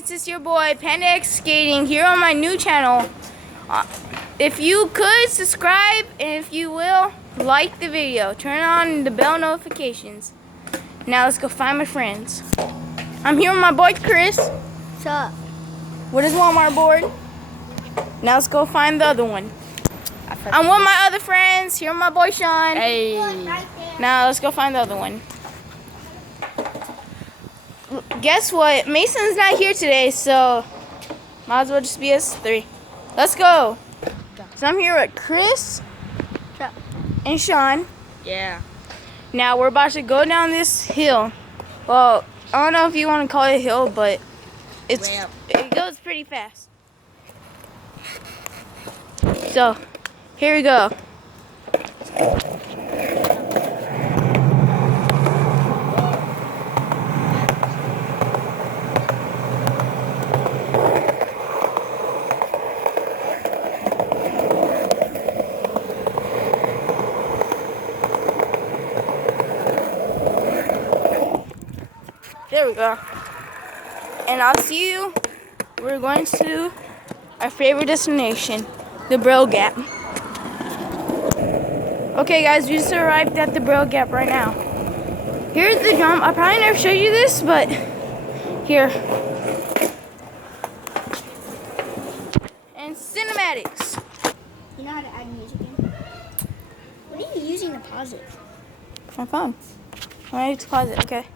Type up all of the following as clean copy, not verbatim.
guys, it's your boy Panda Skating here on my new channel. If you could subscribe, and if you will, like the video, turn on the bell notifications. Now let's go find my friends. I'm here with my boy Chris. What's up? With his Walmart board. Now let's go find the other one. I'm with my other friends. Here with my boy Shawn. Hey. Now let's go find the other one. Guess what? Mason's not here today, so might as well just be us three. Let's go. So I'm here with Chris and Shawn. Yeah. Now we're about to go down this hill. Well, I don't know if you want to call it a hill, but it goes pretty fast. So here we go. There we go. And I'll see you. We're going to our favorite destination, the Braille Gap. Okay guys, we just arrived at the Braille Gap right now. Here's the jump. I probably never showed you this, but here. And cinematics. You know how to add music in? What are you using to pause it? My phone. I need to pause it, okay.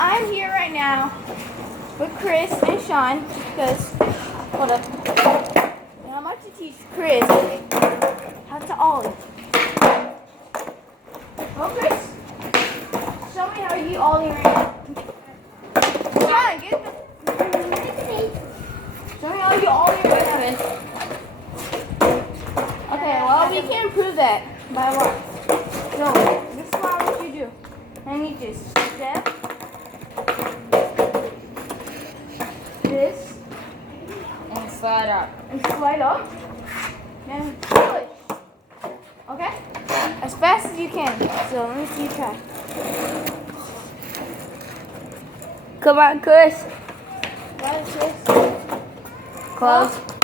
I'm here right now with Chris and Shawn because, hold up. And I'm about to teach Chris how to ollie. Oh, Chris, show me how you ollie right now. Shawn, get the. Show me how you ollie right now, then. Okay, well, we can't prove that by what? So, this is what you do. I need you to step. This. And slide up. And slide up. And push. Okay? As fast as you can. So, let me see you try. Come on, Chris. What is this? Close.